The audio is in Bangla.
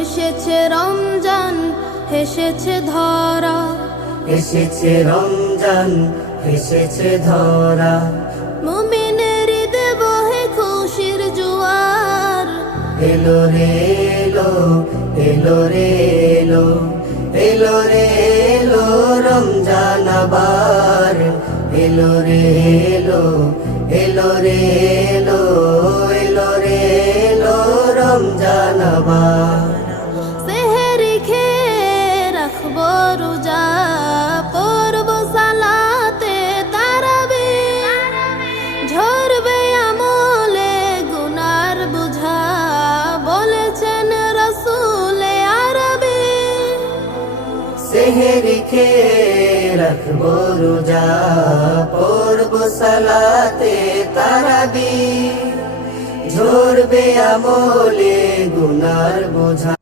এসেছে রমজান, এসেছে ধরা, এসেছে রমজান, এসেছে ধরা। মুমিনের ঈদে বহে খুশির জোয়ার। এলো রে এলো, এলো রে এলো, এলো রে এলো রমজান আবার। এলো রে এলো, এলো রে এলো, এলো রে এলো রমজান আবার। সেহরি খেয়ে রাখবো রোজা, পড়বো সালাতে তারাবি, ঝরবে আমলে গুনার বুঝা, বলেছেন রাসূলে আরবি। সেহরি খেয়ে রাখবো রোজা, পড়বো সালাতে তারাবি, ঝরবে আমলে গুনার বোঝা।